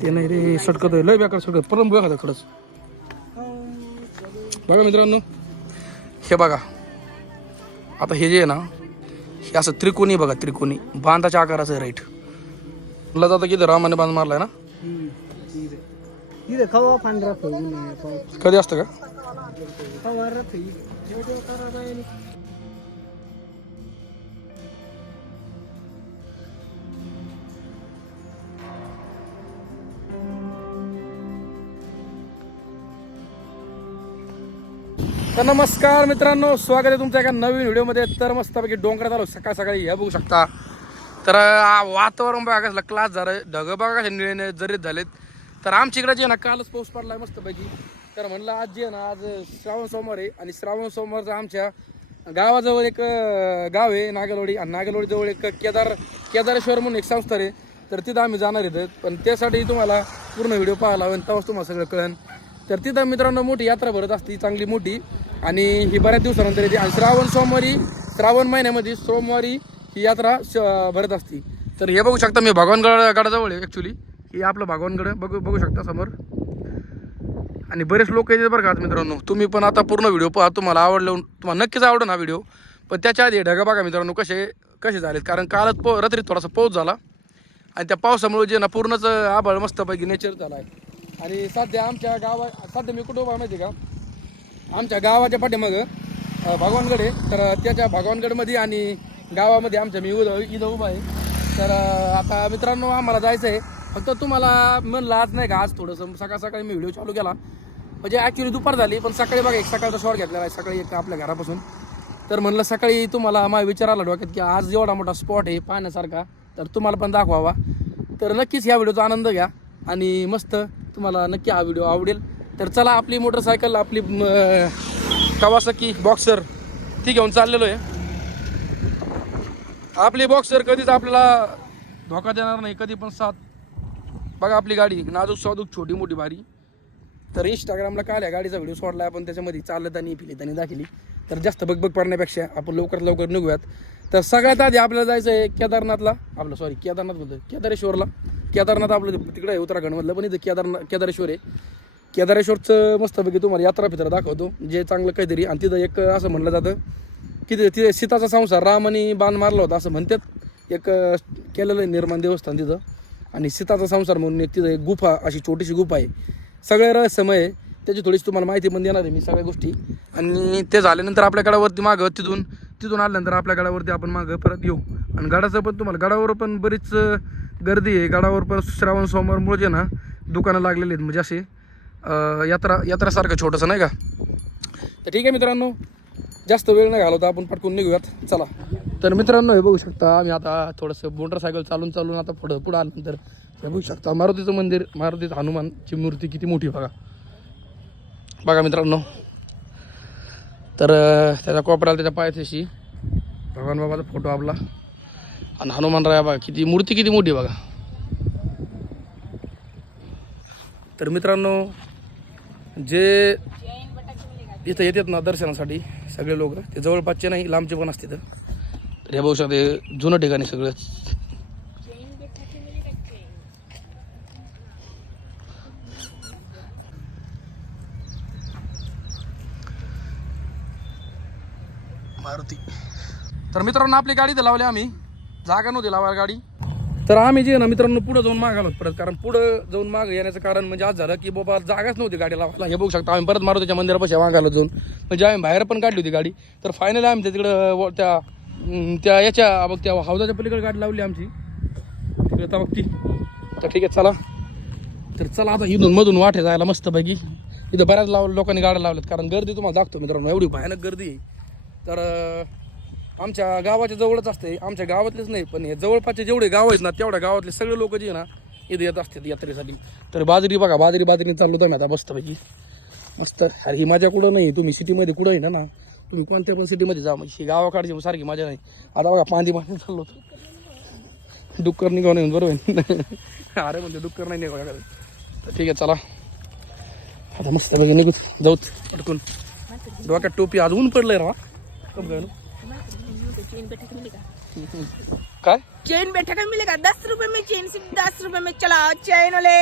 ते नाही रे सटकत लय बेकार सटकत परत बघा खरंच? बघा मित्रांनो हे बघा. आता हे जे आहे ना हे असं त्रिकोणी बघा त्रिकोणी. बांधाच्या आकाराचं आहे राईट. मला जातं की रामाने बांध मारलाय ना. कधी असतं का? तर नमस्कार मित्रांनो स्वागत आहे तुमच्या एका नवीन व्हिडिओमध्ये. तर मस्तपैकी डोंगरात आलो सकाळ सकाळी हे बघू शकता. तर वातावरण बघा कसलं क्लास झालं. ढगं बघा कसे निळे निळे जरीत झालेत. तर आमच्या इकडे जे आहे ना कालच पाऊस पडलाय मस्तपैकी. तर म्हणलं आज जे ना आज श्रावण सोमवार आहे. आणि श्रावण सोमवारचा आमच्या गावाजवळ एक गाव आहे नागलवाडी आणि नागलवाडीजवळ एक केदार केदारेश्वर म्हणून एक संस्था आहे. तर तिथं आम्ही जाणार आहेत पण त्यासाठी तुम्हाला पूर्ण व्हिडिओ पाहायला हवेन तेव्हाच तुम्हाला सगळं कळेल. तर तिथं मित्रांनो मोठी यात्रा भरत असते चांगली मोठी. आणि ही बऱ्याच दिवसानंतर येते. आणि श्रावण सोमवारी श्रावण महिन्यामध्ये सोमवारी ही यात्रा श- भरत असते. तर हे बघू शकता मी भगवानगड गडाजवळ आहे ॲक्च्युली हे आपलं भगवानगड बघू बघू शकता समोर. आणि बरेच लोक येते बरं का मित्रांनो. तुम्ही पण आता पूर्ण व्हिडिओ पहा तुम्हाला आवडलं तुम्हाला नक्कीच आवडेल हा व्हिडिओ. पण त्याच्या आधी ढगा बघा मित्रांनो कसे कसे झालेत. कारण कालच पो रात्री थोडासा पाऊस झाला. आणि त्या पावसामुळे जे ना पूर्णच आभाळ मस्तपैकी नेचर झाला आहे. आणि सध्या आमच्या गावा सध्या मी कुठं उभा माहिती आहे का? आमच्या गावाच्या पाठीमागं भगवानगड आहे. तर त्याच्या भगवानगडमध्ये आणि गावामध्ये आमच्या मी उभं इथं उभा आहे. तर आता मित्रांनो आम्हाला जायचं आहे फक्त तुम्हाला म्हणलं आज नाही का आज थोडंसं सकाळ सकाळी मी व्हिडिओ चालू केला. म्हणजे ॲक्च्युली दुपार झाली पण सकाळी बघा एक सकाळचा शॉट घेतलेला आहे. सकाळी एक आपल्या घरापासून. तर म्हणलं सकाळी तुम्हाला माझा विचार आला डोक्यात की आज एवढा मोठा स्पॉट आहे पाहण्यासारखा तर तुम्हाला पण दाखवावा. तर नक्कीच ह्या व्हिडिओचा आनंद घ्या. आणि मस्त तुम्हाला नक्की हा व्हिडिओ आवडेल. तर चला आपली मोटरसायकल आपली कवासकी बॉक्सर ती घेऊन चाललेलो आहे. आपली बॉक्सर कधीच आपल्याला धोका देणार नाही कधी पण साथ. बघा आपली गाडी नाजूक साधूक छोटी मोठी भारी. तर इंस्टाग्रामला काय या गाडीचा व्हिडिओ सोडला आपण त्याच्यामध्ये चालत आणि फिलित आणि दाखवली तर जास्त बगबग पडण्यापेक्षा आपण लवकरात लवकर निघूयात. तर सगळ्यात आधी आपल्याला जायचं आहे केदारनाथला. आपलं सॉरी केदारनाथ बोलतो केदारेश्वरला. केदारनाथ आपलं तिकडे आहे उत्तराखंडमधलं पण इथं केदारनाथ केदारेश्वर आहे. केदारेश्वरचं मस्तपैकी तुम्हाला यात्रा फित्र दाखवतो जे चांगलं काहीतरी. आणि तिथं एक असं म्हणलं जातं की ते- तिथे सीताचा संसार राम आणि बाण मारला होता असं म्हणतात. एक केलेलं आहे निर्माण देवस्थान तिथं. आणि सीताचा संसार म्हणून एक तिथं एक गुफा अशी छोटीशी गुफा आहे. सगळे रहस्यमय आहे. त्याची थोडीशी तुम्हाला माहिती पण देणार आहे मी सगळ्या गोष्टी. आणि ते झाल्यानंतर आपल्या गडावरती मागं तिथून तिथून आल्यानंतर आपल्या गडावरती आपण मागं परत येऊ. आणि गडाचं पण तुम्हाला गडावर पण बरीच गर्दी आहे. गडावर पण श्रावण सोमवारमुळे जे ना दुकानं लागलेली आहेत. म्हणजे असे यात्रा यात्रासारखं छोटंसं नाही का? तर ठीक आहे मित्रांनो जास्त वेळ नाही घालवता. आपण पटकून निघूयात. चला. तर मित्रांनो हे बघू शकता आम्ही आता थोडंसं मोटरसायकल चालून चालून आता पुढं पुढं आल्यानंतर हे बघू शकता मारुतीचं मंदिर मारुतीचं हनुमानची मूर्ती किती मोठी बघा. बघा मित्रांनो. तर त्याचा त्याच्या कोपऱ्याला त्याच्या पायथ्याशी भगवान बाबाचा फोटो आपला. आणि हनुमान राया बघा किती मूर्ती किती मोठी बघा. तर मित्रांनो जे इथं येतात ना दर्शनासाठी सगळे लोक ते जवळपासचे नाही लांबचे पण असते तर हे बघू शकते जुनं ठिकाणी सगळं. मारुती. तर मित्रांनो आपली गाडी तर लावली आम्ही. जागा नव्हती लावायला गाडी. तर आम्ही जे ना मित्रांनो पुढे जाऊन मागालो परत. कारण पुढं जाऊन माग येण्याचं कारण म्हणजे आज झालं की बाबा जागाच नव्हती गाडी लावायला. हे बघू शकता आम्ही परत मारुतीच्या मंदिरापाशी मागालो जाऊन. म्हणजे आम्ही बाहेर पण काढली होती गाडी. तर फायनली आम्ही त्या तिकडं व- त्या त्या याच्या बघ त्या हौदाच्या पलीकडे गाडी लावली आमची. तिकडे तर बघ ती. तर ठीक आहे चला. तर चला आता इथून मधून वाटे जायला मस्तपैकी. इथं बऱ्याच लाव लोकांनी गाड्या लावल्यात. कारण गर्दी तुम्हाला दाखतो मित्रांनो एवढी भयानक गर्दी तर आमच्या गावाच्या जवळच असते. आमच्या गावातलेच नाही पण हे जवळपासचे जेवढे गाव आहेत ना तेवढ्या गावातले सगळे लोक जे ना इथे येत असतात यात्रेसाठी. तर बाजरी बघा बाजरी बाजरी चाललो तर ना आता मस्तपैकी. मस्त. अरे ही माझ्या कुठं नाही तुम्ही सिटीमध्ये कुठं आहे ना ना तुम्ही कोणत्या पण सिटीमध्ये जा म्हणजे ही गावाकडची सारखी माझ्या नाही. आता बघा पांदी पाणी चाललो होतो. डुक्कर निघाव येऊन बरोबर अरे म्हणजे डुक्कर नाही निघाव तर ठीक आहे चला. आता मस्तपैकी निघू जाऊत अडकून डोक्यात टोपी आज ऊन पडलंय राव कम काय काय? चेन बैठा कर मिलेगा दस रुपए में चेन सिर्फ दस रुपए में चलाओ चेन वाले।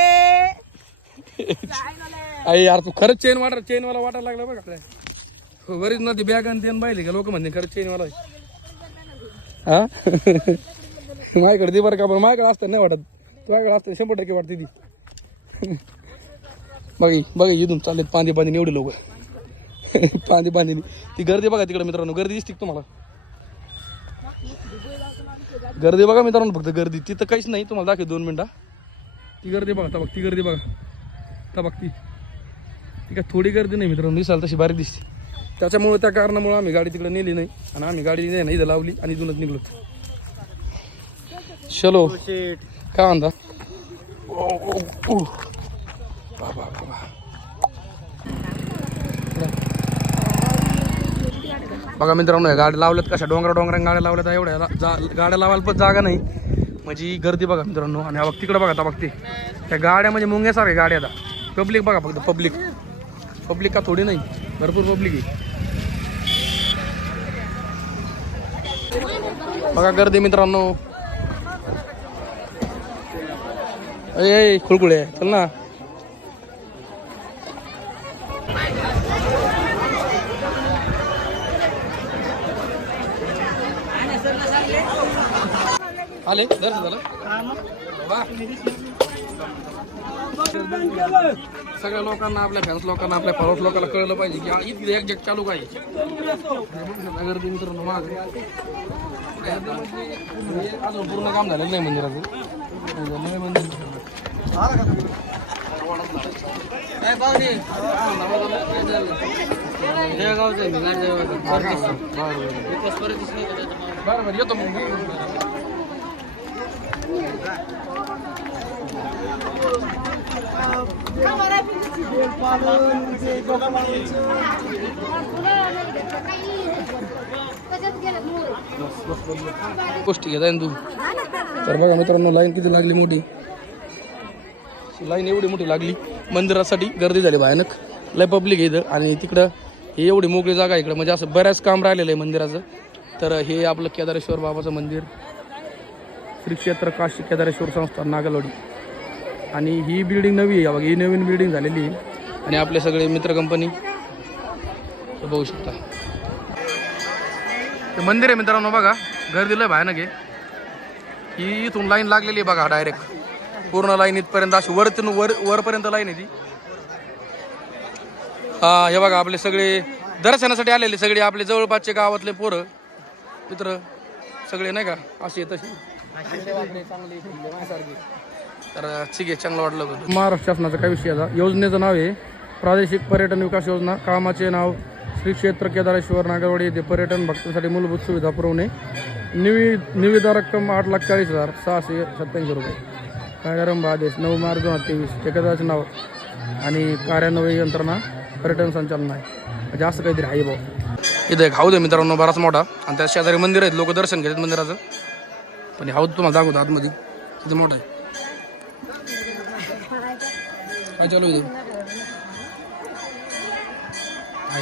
चेन अरे यार तू खरंच चेन वाटर चेन वाला वाटायला लागला बघा काय बरीच ना ती बॅग आणि ते पाहिले का? लोक म्हणते खरंच चेन वाला. हा? माझ्याकडे ती बरं का पण माझ्याकडे असतं नाही वाटत. तुझ्याकडे असतं शंभर टक्के वाटते ती. बघी बघा इथून चाललेत पांदी पांदी एवढे लोक. पांदी पांदी ती गर्दी बघा तिकडे मित्रांनो गर्दी दिसते तुम्हाला? गर्दी बघा मित्रांनो फक्त गर्दी. तिथं काहीच नाही. तुम्हाला दाखव दोन मिनटं. ती गर्दी बघा तबक ती गर्दी बघा. तबक ती. ती काय थोडी गर्दी नाही मित्रांनो. दिसाल तशी बारीक दिसते. त्याच्यामुळे त्या कारणामुळे आम्ही गाडी तिकडे नेली नाही. आणि आम्ही गाडी नाही ना इथं लावली आणि इथूनच निघलो. चलो. काय म्हणता ओ, ओ, ओ. बाबा बाबा बघा मित्रांनो गाड्या लावल्यात कशा? डोंगर डोंगरा गाड्या लावल्यात एवढ्या. जा गाड्या लावायला पण जागा नाही. म्हणजे गर्दी बघा मित्रांनो. आणि बघ तिकडे बघा आता बघते त्या गाड्या म्हणजे मुंग्यासारख्या गाड्या आता. पब्लिक बघा फक्त पब्लिक पब्लिक का थोडी नाही. भरपूर पब्लिक आहे. बघा गर्दी मित्रांनो. अय खुळकुळे चल ना. आले दर्शन झालं. सगळ्या लोकांना आपल्या फॅन्स लोकांना आपल्या फॉलोअर्स लोकांना कळलं पाहिजे की आ- एक जग चालू काय? गर्दी मित्रांनो माग हे अजून पूर्ण काम झालेलं नाही मंदिराचं. नाही मंदिर बरं बरं. येतो मग. गोष्टी घेता तू. तर बघा मित्रांनो लाईन किती लागली मोठी? लाईन एवढी मोठी लागली. मंदिरासाठी गर्दी झाली भयानक. लय पब्लिक इथं. आणि तिकडं हे एवढी मोकळी जागा आहे इकडं. म्हणजे असं बऱ्याच काम राहिलेलं आहे मंदिराचं. तर हे आपलं केदारेश्वर बाबाचं मंदिर. श्री क्षेत्र काशी केदारेश्वर संस्थान नागलवाडी. आणि ही बिल्डिंग नवी आहे. बघा ही नवीन बिल्डिंग झालेली आहे. आणि आपले सगळे मित्र कंपनी बघू शकता. ते मंदिर आहे मित्रांनो बघा. लय भयानक आहे ही इथून लाईन लागलेली आहे बघा डायरेक्ट पूर्ण लाईन इथपर्यंत अशी वरतून वर वरपर्यंत लाईन आहे ती. हा हे बघा आपले सगळे दर्शनासाठी आलेले सगळे आपले जवळपासचे गावातले पोरं मित्र सगळे नाही का? असे तसे तर ठीक आहे चांगलं वाटलं होतं महाराष्ट्र शासनाचा काय विषय आता? योजनेचं नाव आहे प्रादेशिक पर्यटन विकास योजना कामाचे नाव श्री क्षेत्र केदारेश्वर नागरवाडी येथे पर्यटन भक्तांसाठी मूलभूत सुविधा पुरवणे. निवि निविदा रक्कम आठ लाख चाळीस हजार सहाशे सत्याऐंशी रुपये. कार्यारंभ आदेश नऊ मार्च दोन हजार तेवीस ठेकेदाराचे नाव आणि कार्यान्वयन यंत्रणा पर्यटन संचालन आहे. म्हणजे असं काहीतरी आहे भाऊ. इथं एक हौद आहे मित्रांनो बराच मोठा. आणि त्या शेजारी मंदिर आहेत लोक दर्शन घेतात मंदिराचं. पण हे हौद तुम्हाला दाखवतो आतमध्ये. किती मोठं आहे. काय चालू?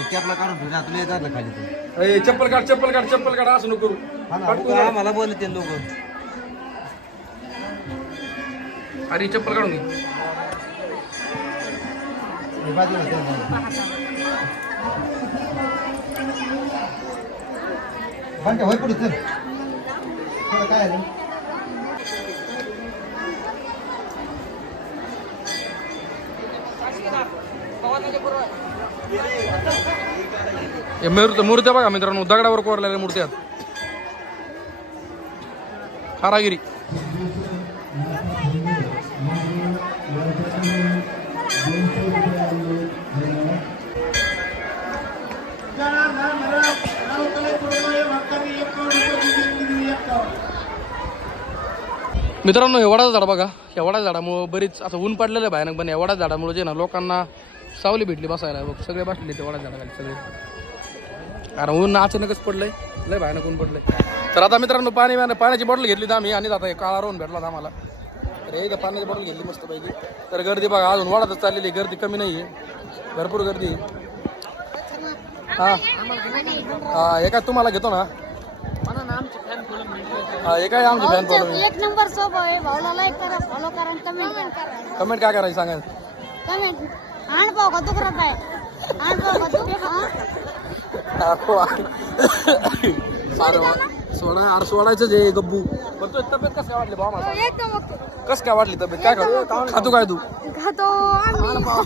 आपला काढून ठेवला तुला येतात ना खाली ते. अय, चप्पल काढ चप्पल काढ चप्पल काढ असं नको करू. हा ना, काढ तू. आम्हाला बोलते लोक अरे चप्पल काढून घे होय पुढे चल काय आहे हे मूर्ती मूर्त्या बघा मित्रांनो दगडावर कोरलेल्या मूर्त्या कारागिरी. मित्रांनो हे झाड बघा. या झाडामुळं बरीच असं ऊन पडलेलं आहे भयानक पण या वडाच्या झाडामुळे जे ना लोकांना सावली भेटली बसायला. बघ सगळे बसले ते झाडाखाली सगळे. कारण ऊन अचानकच पडलंय. लय भयानक ऊन पडलंय. तर आता मित्रांनो पाणी पाण्याची बॉटल घेतली तर आम्ही आणि आता काळा रोवून भेटला होता आम्हाला. तर हे पाण्याची बॉटल घेतली मस्त पाहिजे तर गर्दी बघा अजून वाढतच चाललेली आहे. गर्दी कमी नाही आहे भरपूर गर्दी आहे. हा. हा हे काय तुम्हाला घेतो ना आमचे फॅन फॉलोइंग भेटले हा हे काय आमची फॅन एक नंबर सोप आहे. भाऊला लाईक करा फॉलो करा कमेंट करा. कमेंट काय करायचं सांगा कमेंट आण पाव का दुखरत आहे आण पाव का. सोडा अरे सोडायचंच आहे गब्बू पण तुझी तब्येत कसं काय वाटली भाऊ मला एकदम ओके कसं काय वाटली तब्येत? काय खातो? खातो काय तू? खातो आम्ही. आण पाव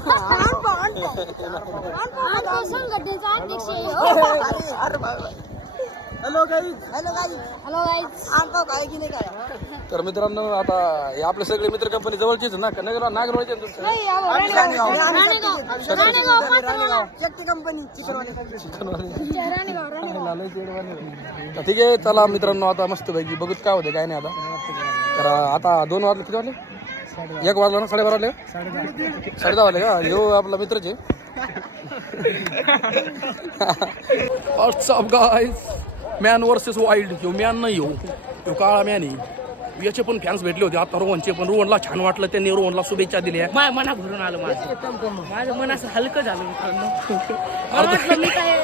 आण पाव संघटनेचा अध्यक्ष आहे हॅलो गाईज हॅलो गाईज काय की नाही काय तर मित्रांनो आता हे आपले सगळे मित्र कंपनी जवळचीच ना? का नगर नागरवाडीचे ना तुमचे? नाही आहो, राणेगाव. राणेगाव. राणेगाव. पात्रवाडा. राणेगाव राणेगाव. तर ठीक आहे चला मित्रांनो आता मस्त पैकी बघूत काय होते काय नाही आता. तर आता दोन वाजले किती वाजले? एक वाजला ना साडेबारा वाजले? साडे दहा वाजले का? ह्यो आपला मित्रच आहे. What's up guys man versus wild ह्यो मॅन नाही ह्यो ह्यो काळा मॅन आहे. याचे पण फॅन्स भेटले होते. आता रोहनचे पण. रोहनला छान वाटलं. त्यांनी रोहनला शुभेच्छा दिल्या. माझ्या मना भरून आलं माझं. माझं मन असं हलकं झालं मित्रांनो मला वाटलं मी काय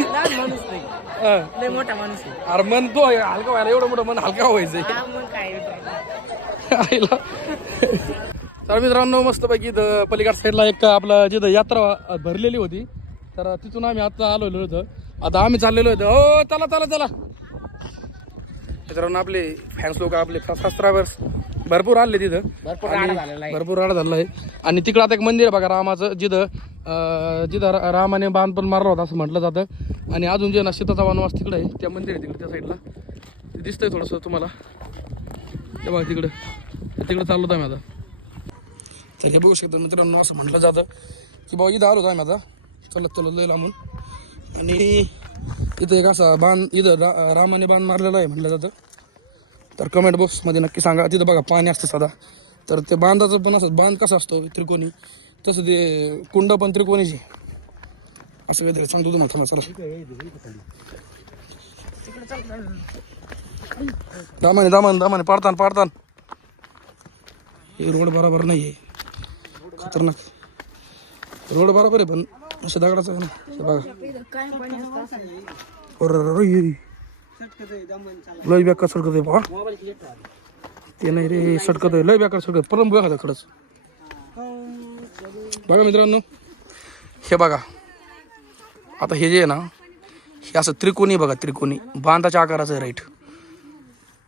लहान माणूस नाही. अं, लय मोठा माणूस आहे. अरे मन तो आहे, हलका व्हायला एवढं मोठं मन हलका व्हायचंय. हा मग काय मित्रांनो. आईला. तर मित्रांनो मस्तपैकी इथं पलीकड साईडला एक आपलं जिथं यात्रा भरलेली होती. तर तिथून आम्ही आता आलेलो होतो. आता आम्ही चाललेलो होतो हो चला चला चला. मित्रांनो आपले फॅन्स लोक आपले सबस्क्रायबर्स भरपूर आले तिथं. भरपूर राडा झालेला आहे. भरपूर राडा झालेला आहे. आणि तिकडं आता एक मंदिर आहे बघा रामाचं जिथं जिथं रामाने बाण पण मारला होता असं म्हटलं जातं. आणि अजून जे ना सीताचा वनवास तिकडे आहे त्या मंदिर आहे तिकडे त्या साईडला ते दिसतंय थोडंसं तुम्हाला. ते बघा तिकडं. तिकडं चाललो होतो आम्ही आता. तर हे बघू शकतो मित्रांनो असं म्हटलं जातं की बाबा इथं आलो होतो आम्ही आता. चलत चलत लय लांबून. आणि इथं एक असा बाण इथं रा रामाने बाण मारलेला आहे म्हटलं जातं. तर कमेंट बॉक्समध्ये नक्की सांगा. तिथं बघा पाणी असतं सदा तर ते बांधाचं पण असं बांध कसा असतो त्रिकोणी? तसं ते कुंड पण त्रिकोणीचे. असं काहीतरी सांगतो तुम्हाला थांबा चला. दामाने दामाने दामाने पाडतान पाडतान. हे रोड बरोबर नाही आहे खतरनाक. रोड बरोबर आहे पण असं दगडाचं आहे ना हे बघा. लय बेकार सडकत आहे बाबा ते नाही रे सडकत आहे लय बेकार सडकत परम बघा खरंच. बघा मित्रांनो हे बघा. आता हे जे आहे ना हे असं त्रिकोणी बघा त्रिकोणी. बांधाच्या आकाराचं आहे राईट.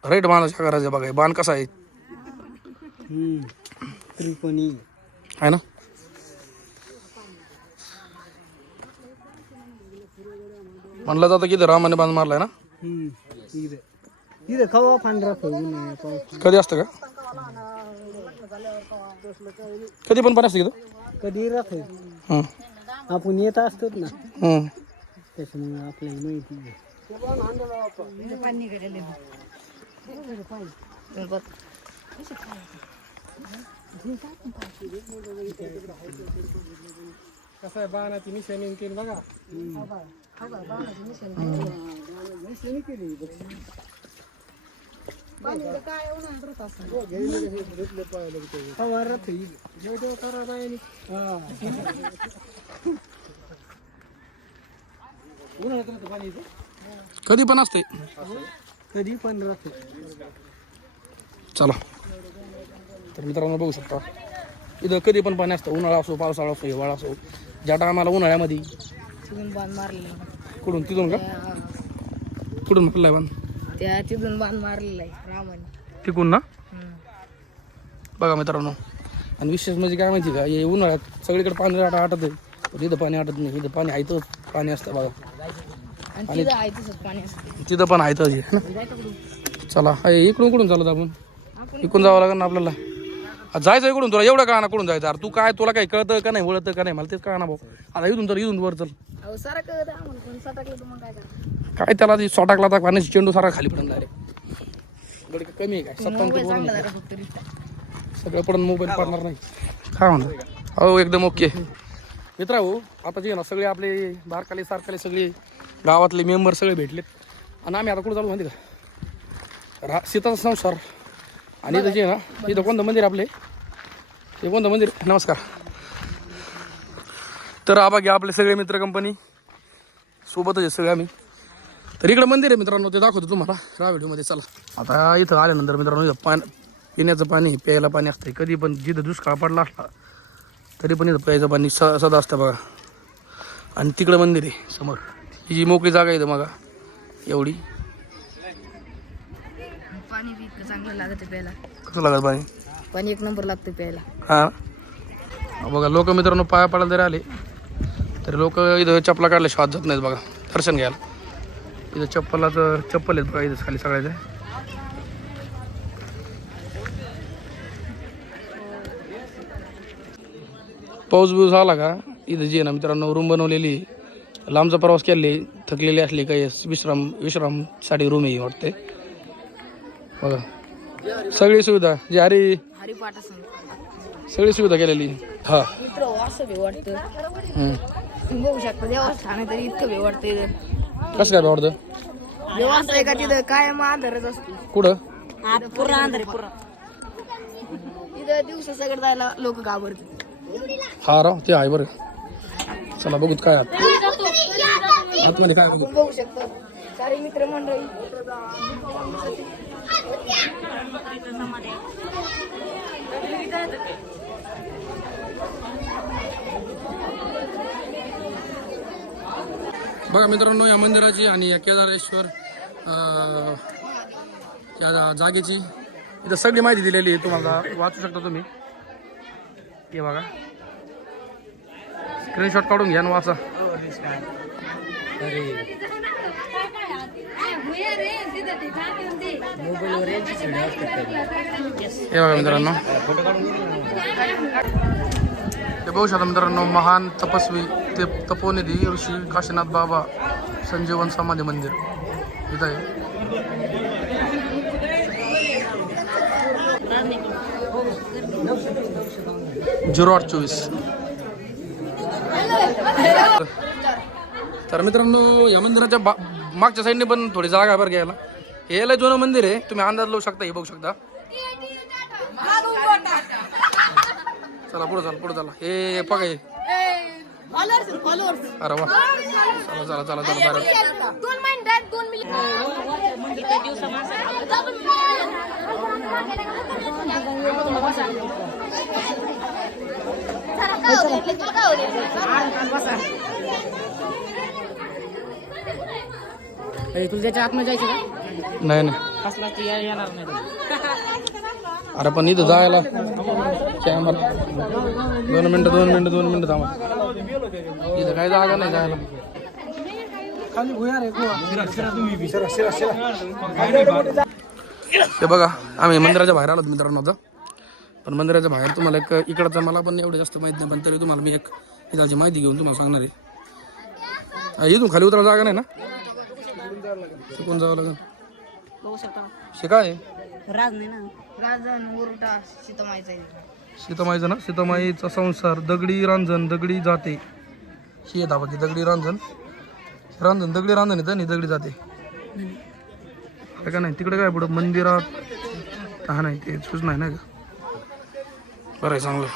राईट बांधाच्या आकाराचं आहे बघा बांध कसा आहे? त्रिकोणी. आहे ना? म्हणलं जातं की इथं रामाने बांध मारलाय ना? पांढरा कधी असतं का? कधी पण पाणी असतं इथं? कधी हं. आपण येत असतो ना. हं. त्याच्यामुळे आपल्याला माहिती आहे. कसं आहे बाणाची निशाणी केली बघा फवारत होईल. जेव जेव करा बायानी. हा. उन्हाळ्यात राहतं पाणी इथं? कधी पण असते कधी पण राहतो चला तर मित्रांनो बघू शकता इथं कधी पण पाणी असतं उन्हाळा असो पावसाळा असो हिवाळा असो ज्या टायमाला उन्हाळ्यामध्ये. तिथून बांध मारलेला. कुठून? तिथून का? कुठून म्हटलंय बांध त्या तिथून बांध मारलेला आहे रामाने. तिकून ना? बघा मित्रांनो. आणि विशेष म्हणजे काय माहिती का? हे उन्हाळ्यात सगळीकडे पाणी आट आटत आहे. पण इथं पाणी आटत नाही. इथं पाणी आहे पाणी असतं बघा. आणि तिथं आहे तसंच पाणी असतं. तिथं पण आहे चला. आहे इकडून कुठून चालत आपण इकडून जावं लागेल ना आपल्याला? जायचं इकडून तुला एवढं का ना कुठून जायचं. अरे तू काय तुला काही कळतं का नाही वळतं का नाही? मला तेच कळना भाऊ. आता इथून तर इथून वर चल. अहो सारा कळत आम्हाला पण सटाकलं तर मग काय त्याला ती सोटाकला आता पाण्याची चेंडू सारा खाली पडून गड कमी आहे काय? सत्तावन्न मोबाईल चांगला फक्त सगळं पडून मोबाईल पडणार नाही. काय म्हणतो हो एकदम ओके. मित्रा हो आता जे ना सगळे आपले बारकाले सारकाले सगळे गावातले मेंबर सगळे भेटलेत. आणि आम्ही आता कुठं चालू माहिती का? रा सीताचा संसार. आणि त्याचे आहे ना इथं कोणतं मंदिर आपले? हे कोणतं मंदिर? नमस्कार. तर आबा घ्या आपले सगळे मित्र कंपनी सोबतच आहे सगळे आम्ही. तर इकडे मंदिर आहे मित्रांनो ते दाखवतो तुम्हाला. रा व्हिडिओमध्ये चला. आता इथं आल्यानंतर मित्रांनो इथं पाणी पिण्याचं पाणी प्यायला पाणी असतं कधी पण जिथं दुष्काळ पडला असला तरी पण इथं प्यायचं पाणी स सदा असतं बघा. आणि तिकडं मंदिर आहे समोर. ही जी मोकळी जागा आहे इथं बघा एवढी. पाणी बी इतकं चांगलं लागतं प्यायला. कसं लागत पाणी? पाणी एक नंबर लागतं प्यायला. हां? बघा लोक मित्रांनो पाया पडायला जरी आले तरी लोक इथं चपला काढल्या श्वास जात नाहीत बघा. दर्शन घ्यायला. इथं चप्पलाचं चप्पल आहेत बघा इथं खाली सगळ्याचे. पाऊस बिऊस आला का? इथं जे ना मित्रांनो रूम बनवलेली. लांबचा प्रवास केले थकलेली असली काही विश्राम विश्रामसाठी रूम आहे वाटते बघा. सगळी सुविधा जी असं सगळी सुविधा केलेली. हा. बघू शकता देवस्थान तरी इतकं इथं कसं काय देवस्थान का तिथं? कायम आधारच असतो. कुठं? पुरा पुरा दिवसा सगळं जायला लोक घाबरतात. हा राव ते आहे बरं. चला बघूत काय आत. आतमध्ये काय बघू शकतो. सारे मित्र मंडळी बघा मित्रांनो या मंदिराची आणि या केदारेश्वर या जागेची इथं सगळी माहिती दिलेली आहे तुम्हाला वाचू शकता तुम्ही. हे बघा. स्क्रीनशॉट काढून घ्या ना वाचा. हे बघा मित्रांनो हे बघू शकता मित्रांनो महान तपस्वी ते तपोनिधी ऋषी काशीनाथ बाबा संजीवन समाधी मंदिर इथं आहे झिरो आठ चोवीस तर मित्रांनो या मंदिराच्या बा- मागच्या साईडने पण थोडी जागा आहे बरं घ्यायला. हे लय जुनं मंदिर आहे. तुम्ही अंदाज लावू शकता हे बघू शकता. चला पुढे चला पुढे चला. हे बघा हे. अरे वा. चला चला चला चला बरं तुला त्याच्या आतमध्ये जायचं का? नाही नाही. कसला ते या- येणार नाही. अरे पण इथं जायला कॅमेरा दोन मिनटं दोन मिनटं दोन मिनटं थांबा. इथं काही जागा नाही जायला. हे बघा आम्ही मंदिराच्या बाहेर आलो मित्रांनो आता. पण मंदिराच्या बाहेर तुम्हाला एक इकडचं मला पण एवढं जास्त माहिती नाही पण तरी तुम्हाला मी एक इथाची माहिती घेऊन तुम्हाला सांगणार आहे. इथून खाली उतरायला जागा नाही ना? शिकून जावं लागेल. बघू शकता. काय आहे? राज नाही ना. राजन उरटा सीतामाईचा. सीतामाईचं ना? सीतामाईचा संसार दगडी रांजण दगडी जाते. ही आहे दाबाची दगडी रांजण. रांजण दगडी रांजण येतं आणि दगडी जाते. आहे का नाही? तिकडे काय पुढं? मंदिरात? हा नाही ते सूचना आहे ना का? बरं आहे चांगलं.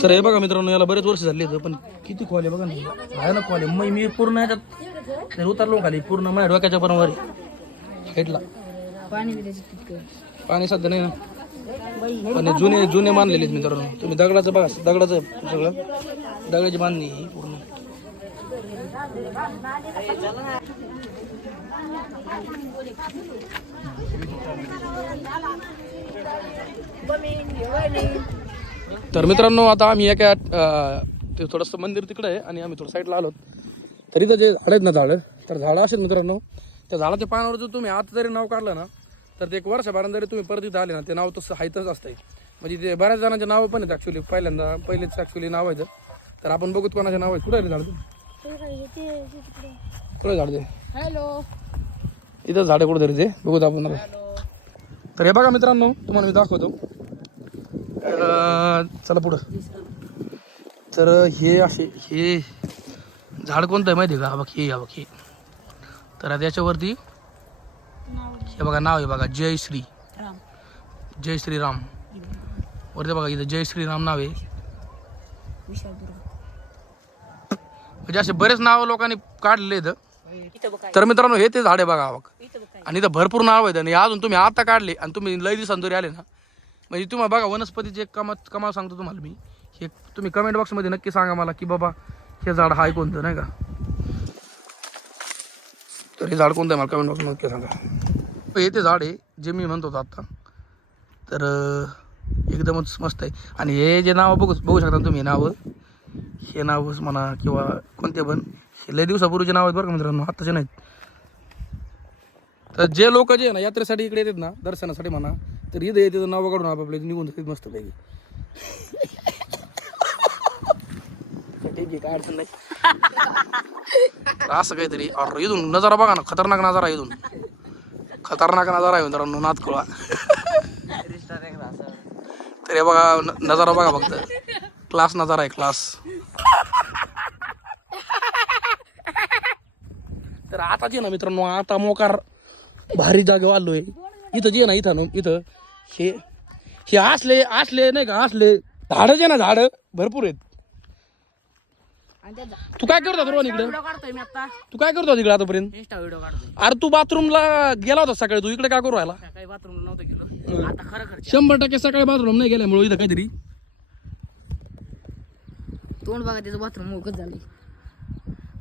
सर हे बघा मित्रांनो याला बरेच वर्ष झाले पण किती खोल आहे बघा ना? भयानक खोल मग मी पूर्ण याच्यात जर उतरलो खाली पूर्ण माझ्या डोक्याच्या बरोबर हेटला पाणी सध्या नाही ना. पण हे जुने जुने आहेत मित्रांनो. तुम्ही दगडाचं बघा दगडाचं सगळं. दगडाची बांधणी ही पूर्ण. तर मित्रांनो आता आम्ही एका ते थोडंसं मंदिर तिकडे आहे आणि आम्ही थोडं साईडला आलो तर इथं जे झाड आहेत ना झाडं तर झाडं असेल मित्रांनो त्या झाडाच्या पानावर जर तुम्ही आता जरी नाव काढलं ना तर ते एक वर्षभरानं जरी तुम्ही परत इथं आले ना ते नाव तसं हायतच असतंय. म्हणजे ते बऱ्याच जणांचे नावं पण आहेत ॲक्च्युली पहिल्यांदा पहिलेच ॲक्च्युली नाव आहे तर आपण बघूत कोणाचे नाव आहेत. कुठे आहे रे झाड? कुठे आहे झाड ते? हॅलो. इथं झाडं कुठं तरी ते बघूत आपण. तर हे बघा मित्रांनो तुम्हाला मी दाखवतो. तर चला पुढं. तर हे असे हे झाड कोणतं आहे माहिती आहे का? हा बघ हे बघ हे. तर आता याच्यावरती हे बघा नाव आहे बघा जय श्री. राम. जय श्रीराम वरती बघा इथं जय श्रीराम नाव आहे. म्हणजे असे बरेच नाव लोकांनी काय तर मित्रांनो हे ते झाड आहे बघा बघ. आणि इथं भरपूर नाव आहेत आणि अजून तुम्ही आता काढले आणि तुम्ही लय दिवसांनी जरी आले ना. म्हणजे तुम्हाला बघा वनस्पतीचे कमाल कमाल सांगतो तुम्हाला मी. हे तुम्ही कमेंट बॉक्समध्ये नक्की सांगा मला की बाबा हे झाड हाय कोणतं नाही का? तर हे झाड कोणतं आहे? मला कमेंट बॉक्समध्ये नक्की सांगा. हे ते झाड आहे जे मी म्हणतो होतो आत्ता. तर एकदमच मस्त आहे. आणि हे जे नावं बघू बघू शकता तुम्ही हे नावं. हे नाव म्हणा किंवा कोणते पण. हे लय दिवसापूर्वीचे नाव आहेत बरं का मित्रांनो आत्ताचे नाहीत. तर जे लोक जे ना यात्रेसाठी इकडे येतात ना दर्शनासाठी म्हणा तर इथं येते नाव काढून आपापले निघून जातात मस्त पैकी ठीक काय अडचण नाही. असं काहीतरी. अरे इथून नजारा बघा ना खतरनाक नजारा इथून. खतरनाक नजारा आहे मित्रांनो नुनात तर तरी बघा नजारा बघा फक्त. क्लास नजारा आहे क्लास. तर आता जे ना मित्रांनो आता मोकार भारी जागेवर आलोय. इथं जे ना इथं इथं. हे हे असले असले नाही का असले. झाडं जे ना झाडं भरपूर आहेत. तू काय करतो रोहन इकडे? व्हिडिओ काढतोय मी आता. तू काय करतो इकडे आतापर्यंत? इंस्टा व्हिडिओ काढतोय. अरे तू बाथरूमला गेला होता सकाळी तू इकडे काय करू राहिला? बाथरूम नव्हतं गेलो. आता खरं खरं शंभर टक्के सकाळी बाथरूम नाही गेल्यामुळे इथं काहीतरी. तोंड बघा त्याचं बाथरूम उगत झालंय.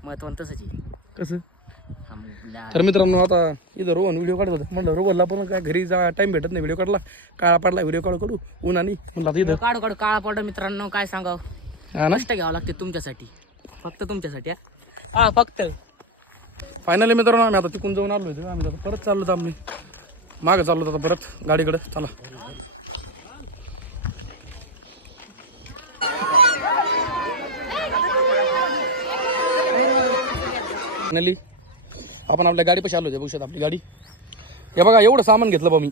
महत्वान तसंच आहे. कसं? हा तर मित्रांनो आता इथं रोहन व्हिडिओ काढत होता. म्हणलं रोहनला पण काय घरी जा टाइम भेटत नाही व्हिडिओ काढला. काळा पडला व्हिडिओ काढू काढू. उन्हानी म्हणलं आता इथं. काढू काढू. काळा पडला मित्रांनो काय सांगाव? हा ना? कष्ट घ्यावं लागते तुमच्यासाठी. फक्त तुमच्यासाठी हा. हा, फक्त. फायनली मित्रांनो आम्ही आता तिकून जाऊन आलो होतो आम्ही आता परत चाललो होतो आम्ही. मागं चाललो होतो आता परत गाडीकडे. चला. फायनली आपण आपल्या गाडीपाशी आलो होतो बघू शकता आपली गाडी. हे बघा एवढं सामान घेतलं बा मी.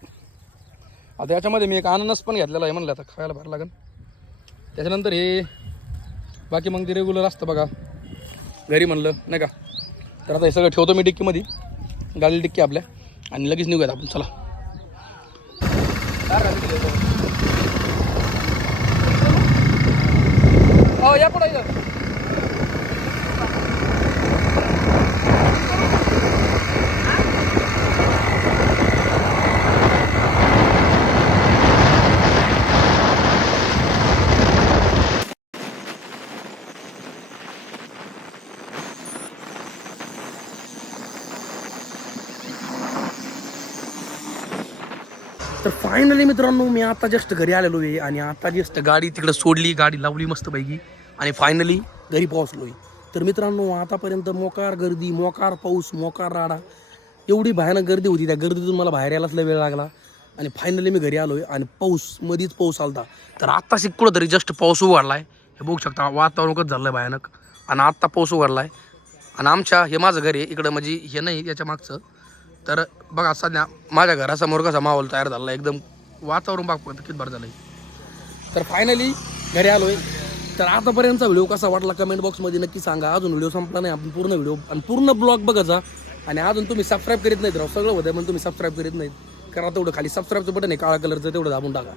आता याच्यामध्ये मी एक अननस पण घेतलेला आहे म्हणलं आता खायला बाहेर लागेल त्याच्यानंतर हे बाकी मग ते रेग्युलर असतं बघा. घरी म्हणलं नाही का? तर आता हे सगळं ठेवतो मी डिक्कीमध्ये. गाडी डिक्की आपल्या. आणि लगेच निघूयात आपण चला. हो या पुढे तर फायनली मित्रांनो मी आता जस्ट घरी आलेलो आहे आणि आता जस्ट गाडी तिकडे सोडली गाडी लावली मस्तपैकी आणि फायनली घरी पोहोचलो आहे तर मित्रांनो आतापर्यंत मोकार गर्दी मोकार पाऊस मोकार राडा एवढी भयानक गर्दी होती. त्या गर्दीतून मला बाहेर यायलाच लय वेळ लागला आणि फायनली मी घरी आलो आहे आणि पाऊस मधीच पाऊस आलता. तर आत्ताशी कुठंतरी जस्ट पाऊस उघडला आहे हे बघू शकता वातावरणच झालं आहे भयानक. आणि आत्ता पाऊस उघडला आहे आणि आमच्या हे माझं घर आहे. इकडं म्हणजे हे नाही याच्या मागचं. तर बघा सध्या माझ्या घरासमोर कसा माहोल तयार झाला एकदम वातावरण बघ किती बरं झालं तर फायनली घरी आलो आहे तर आतापर्यंतचा व्हिडिओ कसा वाटला कमेंट बॉक्समध्ये नक्की सांगा. अजून व्हिडिओ संपला नाही आपण पूर्ण व्हिडिओ आणि पूर्ण ब्लॉग बघायचा आणि अजून तुम्ही सबस्क्राईब करीत नाहीत राव सगळं होतं पण तुम्ही सबस्क्राईब करीत नाहीत. करा तेवढं खाली. सबस्क्राईबचं बटन आहे काळा कलरचं तेवढं दाबून टाका.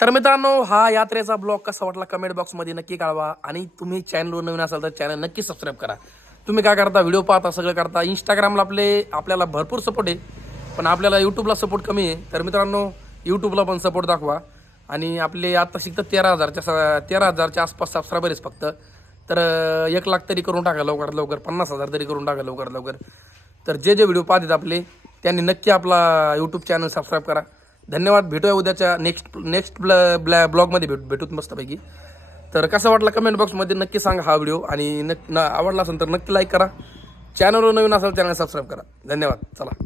तर मित्रांनो हा यात्रेचा ब्लॉग कसा वाटला? कमेंट बॉक्समध्ये नक्की कळवा. आणि तुम्ही चॅनलवर नवीन असाल तर चॅनल नक्की सबस्क्राईब करा. तुम्ही काय करता? व्हिडिओ पाहता सगळं करता. इंस्टाग्रामला आपले आपल्याला भरपूर सपोर्ट आहे. पण आपल्याला यूट्यूबला सपोर्ट कमी आहे. तर मित्रांनो यूट्यूबला पण सपोर्ट दाखवा. आणि आपले आत्ता शिकतात तेरा हजारच्या स- तेरा हजारच्या आसपास सबस्क्रायबर आहेत फक्त. तर एक लाख तरी करून टाका लवकरात लवकर. पन्नास हजार तरी करून टाका लवकरात लवकर. तर जे जे व्हिडिओ पाहतात आपले त्यांनी नक्की आपला यूट्यूब चॅनल सबस्क्राईब करा. धन्यवाद. भेटूया उद्याच्या नेक्स्ट नेक्स्ट ब्ल ब्लॅ ब्लॉगमध्ये भेट भेटूत मस्तपैकी. तर कसा वाटला कमेंट बॉक्समध्ये नक्की सांगा हा व्हिडिओ आणि नक्की आवडला असेल तर नक्की लाईक करा. चॅनलवर नवीन असेल चॅनल सबस्क्राईब करा. धन्यवाद. चला.